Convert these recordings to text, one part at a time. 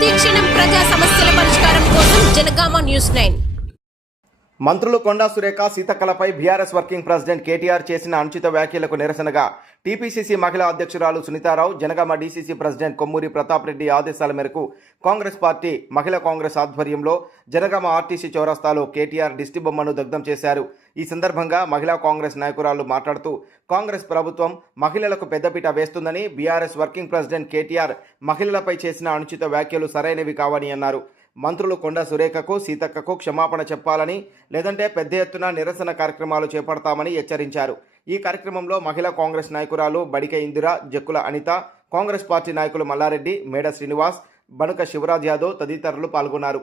ప్రతిక్షణం ప్రజా సమస్యల పరిష్కారం కోసం జనగామ న్యూస్ నైన్. మంత్రులు కొండా సురేఖ సీతక్కలపై బీఆర్ఎస్ వర్కింగ్ ప్రెసిడెంట్ కేటీఆర్ చేసిన అనుచిత వ్యాఖ్యలకు నిరసనగా టీపీసీసీ మహిళా అధ్యక్షురాలు సునీతారావు జనగామ డీసీసీ ప్రెసిడెంట్ కొమ్మూరి ప్రతాప్ రెడ్డి ఆదేశాల మేరకు కాంగ్రెస్ పార్టీ మహిళా కాంగ్రెస్ ఆధ్వర్యంలో జనగామ ఆర్టీసీ చౌరస్తాలో కేటీఆర్ దిష్టిబొమ్మను దగ్ధం చేశారు. ఈ సందర్భంగా మహిళా కాంగ్రెస్ నాయకురాలు మాట్లాడుతూ కాంగ్రెస్ ప్రభుత్వం మహిళలకు పెద్దపీట వేస్తుందని బీఆర్ఎస్ వర్కింగ్ ప్రెసిడెంట్ కేటీఆర్ మహిళలపై చేసిన అనుచిత వ్యాఖ్యలు సరైనవి కావని అన్నారు. మంత్రులు కొండ సురేఖకు సీతక్కకు క్షమాపణ చెప్పాలని లేదంటే పెద్ద ఎత్తున నిరసన కార్యక్రమాలు చేపడతామని హెచ్చరించారు. ఈ కార్యక్రమంలో మహిళా కాంగ్రెస్ నాయకురాలు బడిక ఇందిర జక్కుల అనిత కాంగ్రెస్ పార్టీ నాయకులు మల్లారెడ్డి మేడ శ్రీనివాస్ బనుక శివరాజ్ యాదవ్ తదితరులు పాల్గొన్నారు.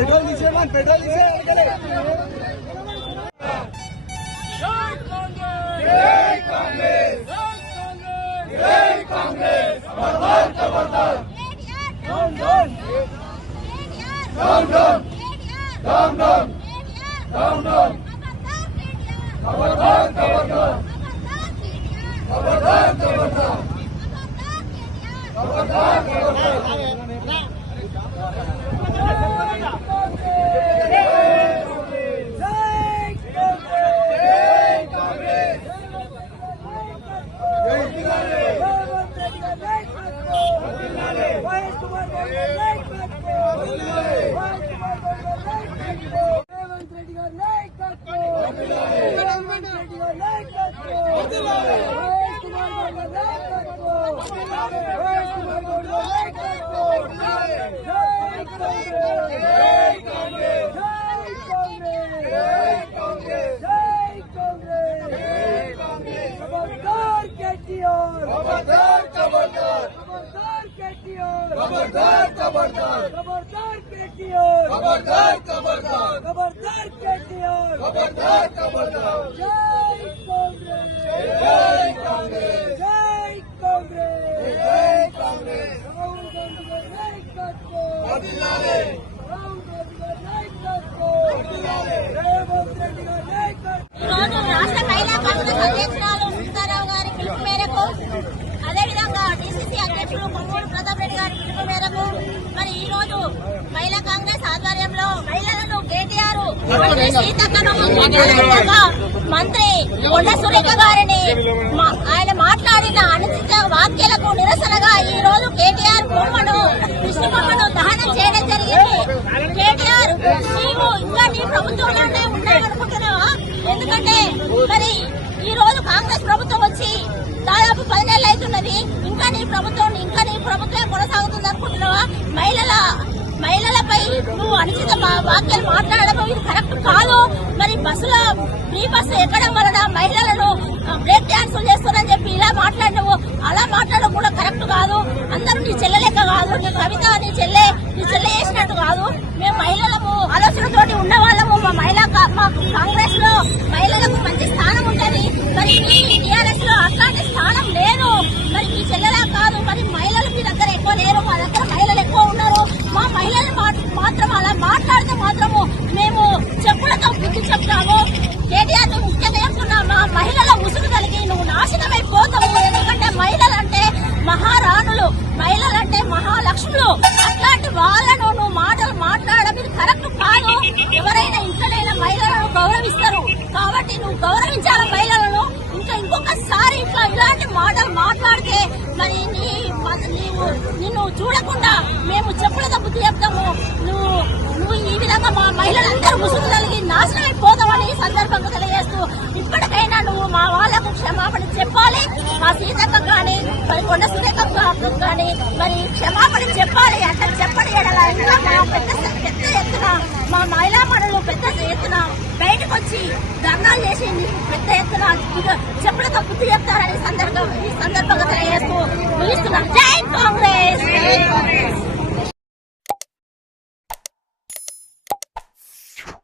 పెట్రోల్ తీసే మన పెట్రోల్ తీసే కాంగ్రెస్! కాంగ్రెస్! కాంగ్రెస్! వైఎస్ కుమార్ రెడ్డి కేటీఆర్ ఖబర్దార్ ఖబర్దార్ ఖబర్దార్ కేటీఆర్ ఖబర్దార్ ఖబర్దార్ ఖబర్దార్ కేటీఆర్ ఖబర్దార్ ఖబర్దార్ జై కాంగ్రెస్ జై కాంగ్రెస్ జై కాంగ్రెస్ జై కాంగ్రెస్ రాహుల్ గాంధీ గారి నాయకత్వం వదిలాలే రాహుల్ గాంధీ గారి నాయకత్వం వదిలాలే రేవంత్ రెడ్డి గారి నాయకత్వం ఈరోజు రాష్ట్ర మహిళా కాంగ్రెస్ అధ్యక్షురాలు సునీతారావు గారి పిలుపు మేరకు అదేవిధంగా డిసిసి అధ్యక్షులు కొమ్మూరు ప్రతాప్ రెడ్డి గారి పిలుపు మేరకు మరి ఈ రోజు మహిళా కాంగ్రెస్ ఆధ్వర్యంలో మహిళలను కేటీఆర్ మంత్రి కొండ సురేఖ గారిని ఆయన మాట్లాడిన అనుచిత వాక్యాలకు నిరసనగా ఈ రోజు కేటీఆర్ బొమ్మను విష్ణు బొమ్మను దహనం చేయడం జరిగింది. కేటీఆర్ నీవు ఇంకా నీ ప్రభుత్వంలోనే ఉన్నాయనుకుంటున్నావా ఎందుకంటే మరి ఈ రోజు కాంగ్రెస్ ప్రభుత్వం వచ్చి దాదాపు పది నెలలు అవుతున్నది. ఇంకా నీ ప్రభుత్వం ఇంకా ప్రభుత్వం కొనసాగుతుంది అనుకుంటున్నావా? మహిళల మహిళలపై నువ్వు అనుచిత మా- వాక్యాలు మాట్లాడడం ఇది కరెక్ట్ కాదు. మరి బస్సులో ఫ్రీ బస్సు ఎక్కడం వలన మహిళలను బ్రేక్ డాన్సులు చేస్తున్నారని చెప్పి ఇలా మాట్లాడినవు. అలా మాట్లాడడం కూడా కరెక్ట్ కాదు. అందరూ నీ చెల్లెలెక్క కాదు. నీ కవిత నీ చెల్లె నీ చెల్లె చేసినట్టు కాదు. మేము మహిళలము ఆలోచనతోటి ఉన్న వాళ్ళము మా మహిళా మా కాంగ్రెస్లో మహిళలకు మంచి స్థానం ఉంటది మరి మీ టీఆర్ఎస్లో అట్లాంటి స్థానం లేదు మరి మీ చెల్లెలా కాదు మరి మహిళలు మీ దగ్గర ఎక్కువ లేరు మా దగ్గర మహిళలు ఎక్కువ ఉన్నారు మా మహిళలు మా- మాత్రం అలా మాట్లాడితే మాత్రము మేము చెప్పులతో బుద్ధి చెప్తాము కేటీఆర్ని ముఖ్యంగా చెప్తున్నా మా మహిళల ముసుగు కలిగి నువ్వు నాశనమైపోతావు ఎందుకంటే మహిళలంటే మహారాణులు మహిళలంటే మహాలక్ష్ములు అట్లాంటి వాళ్ళను నువ్వు మాటలు మాట్లాడడం ఇది కరెక్ట్ కాదు ఎవరైనా ఇంట్లోనైనా మహిళలను గౌరవిస్తారు కాబట్టి నువ్వు గౌరవించాలి మహిళలను ఇంకా ఇంకొకసారి ఇట్లా ఇలాంటి మాటలు మాట్లాడితే మరి నీ మ- నీవు చూడకుండా మేము చెప్పులతో బుద్ధి చెప్తాము నువ్వు నువ్వు ఈ విధంగా మా మహిళలందరూ ముసుగు కలిగి నాశనం అయిపోతామని ఈ సందర్భంగా తెలియజేస్తూ ఇప్పటికైనా నువ్వు మా వాళ్ళకు క్షమాపణ చెప్పాలి. మా సీతక్క కానీ మరి కొండ సురేఖ కానీ మరి క్షమాపణ చెప్పాలి అంటే చెప్పని ఎడల పెద్ద పెద్ద ఎత్తున మా మహిళా మనులు పెద్ద ఎత్తున బయటకు వచ్చి ధర్నాలు చేసి పెద్ద ఎత్తున చెప్పులతో బుద్ధి చెప్తారని సందర్భం ఈ సందర్భంగా Três.